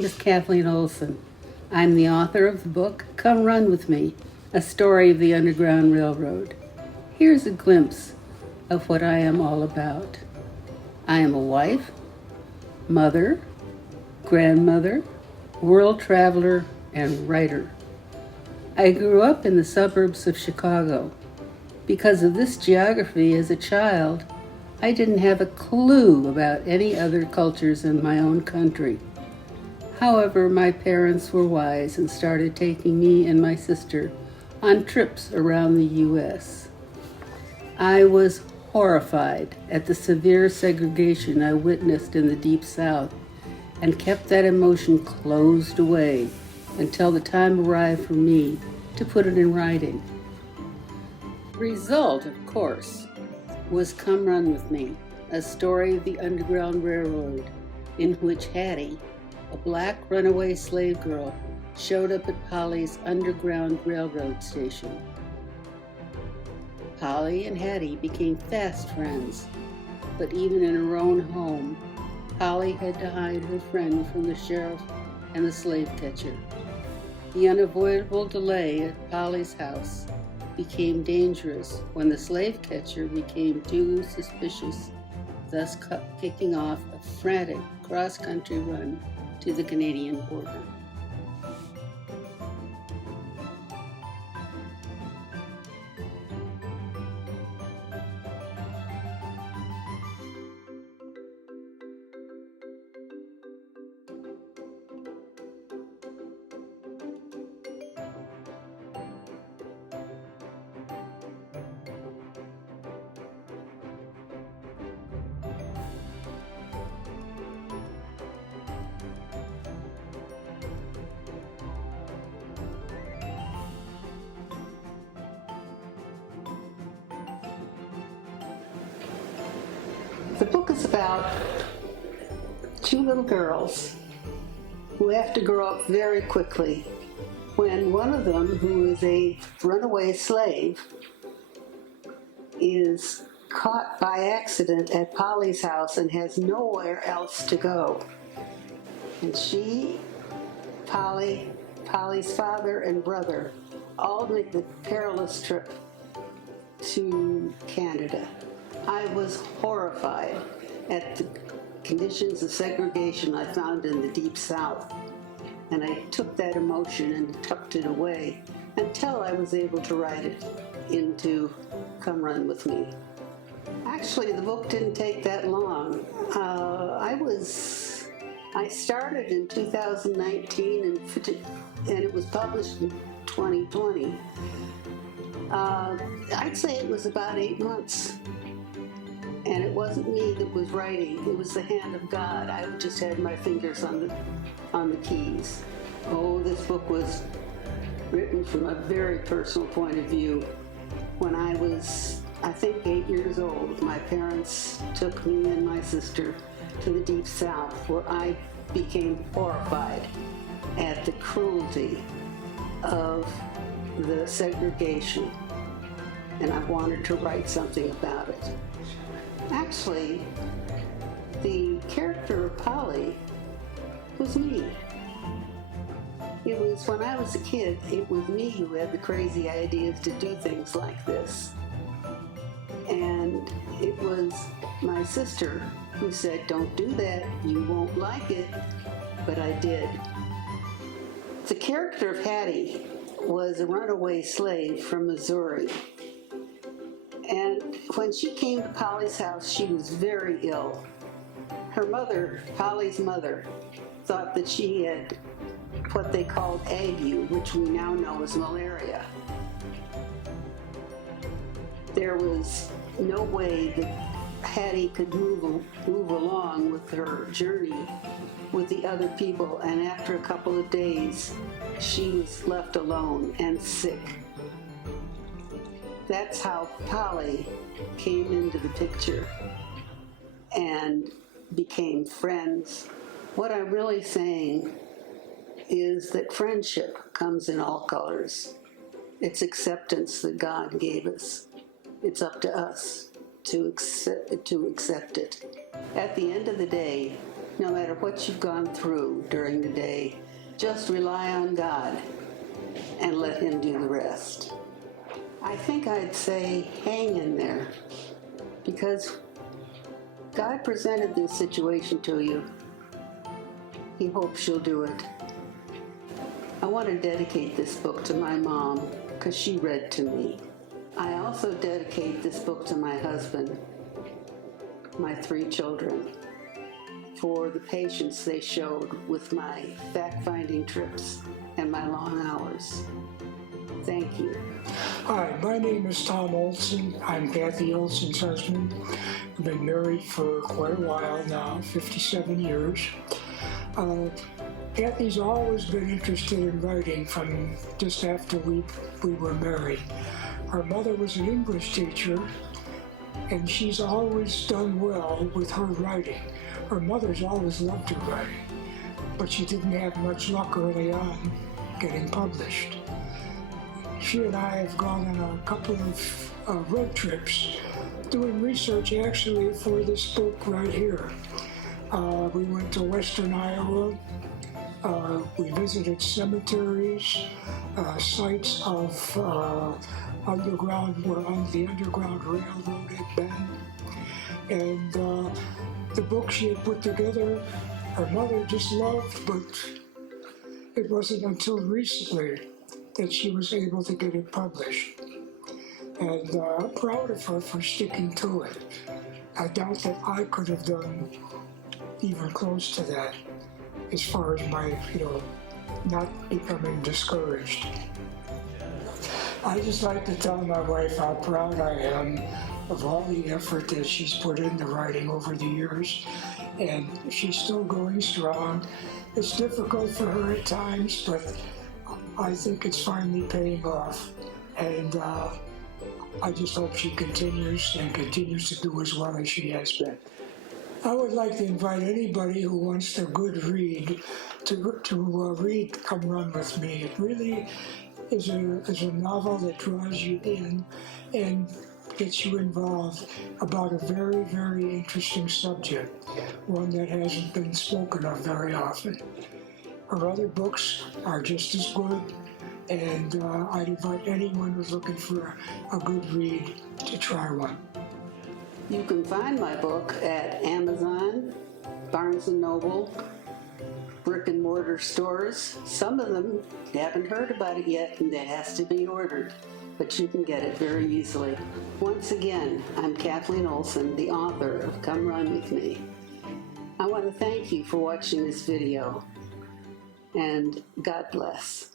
name is Kathleen Olson. I'm the author of the book, Come Run With Me, a story of the Underground Railroad. Here's a glimpse of what I am all about. I am a wife, mother, grandmother, world traveler, and writer. I grew up in the suburbs of Chicago. Because of this geography as a child, I didn't have a clue about any other cultures in my own country. However, my parents were wise and started taking me and my sister on trips around the U.S. I was horrified at the severe segregation I witnessed in the Deep South and kept that emotion closed away until the time arrived for me to put it in writing. The result, of course, was Come Run With Me, a story of the Underground Railroad in which Hattie, a black runaway slave girl, showed up at Polly's Underground Railroad station. Polly and Hattie became fast friends, but even in her own home, Polly had to hide her friend from the sheriff and the slave catcher. The unavoidable delay at Polly's house became dangerous when the slave catcher became too suspicious, thus kicking off a frantic cross-country run to the Canadian border. The book is about two little girls who have to grow up very quickly when one of them, who is a runaway slave, is caught by accident at Polly's house and has nowhere else to go. And she, Polly, Polly's father and brother all make the perilous trip to Canada. I was horrified at the conditions of segregation I found in the Deep South, and I took that emotion and tucked it away until I was able to write it into Come Run With Me. Actually, the book didn't take that long. I started in 2019 and it was published in 2020. I'd say it was about 8 months. And it wasn't me that was writing, it was the hand of God. I just had my fingers on the keys. Oh, this book was written from a very personal point of view. When I was, I think, 8 years old, my parents took me and my sister to the Deep South, where I became horrified at the cruelty of the segregation, and I wanted to write something about it. Actually, the character of Polly was me. It was when I was a kid, it was me who had the crazy ideas to do things like this. And it was my sister who said, "Don't do that, you won't like it," but I did. The character of Hattie was a runaway slave from Missouri. And when she came to Polly's house, she was very ill. Her mother, Polly's mother, thought that she had what they called ague, which we now know as malaria. There was no way that Hattie could move along with her journey with the other people, and after a couple of days, she was left alone and sick. That's how Polly came into the picture and became friends. What I'm really saying is that friendship comes in all colors. It's acceptance that God gave us. It's up to us to accept it. At the end of the day, No matter what you've gone through during the day, just rely on God and let Him do the rest. I think I'd say hang in there, because God presented this situation to you. He hopes you'll do it. I want to dedicate this book to my mom because she read to me. I also dedicate this book to my husband, my 3 children, for the patience they showed with my fact-finding trips and my long hours. Thank you. Hi, my name is Tom Olson. I'm Kathy Olson's husband. We've been married for quite a while now, 57 years. Kathy's always been interested in writing from just after we were married. Her mother was an English teacher, and she's always done well with her writing. Her mother's always loved her writing, but she didn't have much luck early on getting published. She and I have gone on a couple of road trips doing research actually for this book right here. We went to Western Iowa. We visited cemeteries, sites of underground, where the Underground Railroad had been. And the book she had put together, her mother just loved, but it wasn't until recently that she was able to get it published. And I'm proud of her for sticking to it. I doubt that I could have done even close to that as far as my, not becoming discouraged. I just like to tell my wife how proud I am of all the effort that she's put into writing over the years, and she's still going strong. It's difficult for her at times, but I think it's finally paying off, and I just hope she continues to do as well as she has been. I would like to invite anybody who wants a good read to read Come Run With Me. It really is a novel that draws you in and gets you involved about a very, very interesting subject, one that hasn't been spoken of very often. Her other books are just as good, and I'd invite anyone who's looking for a good read to try one. You can find my book at Amazon, Barnes & Noble, brick and mortar stores. Some of them haven't heard about it yet, and it has to be ordered, but you can get it very easily. Once again, I'm Kathleen Olson, the author of Come Run With Me. I want to thank you for watching this video, and God bless.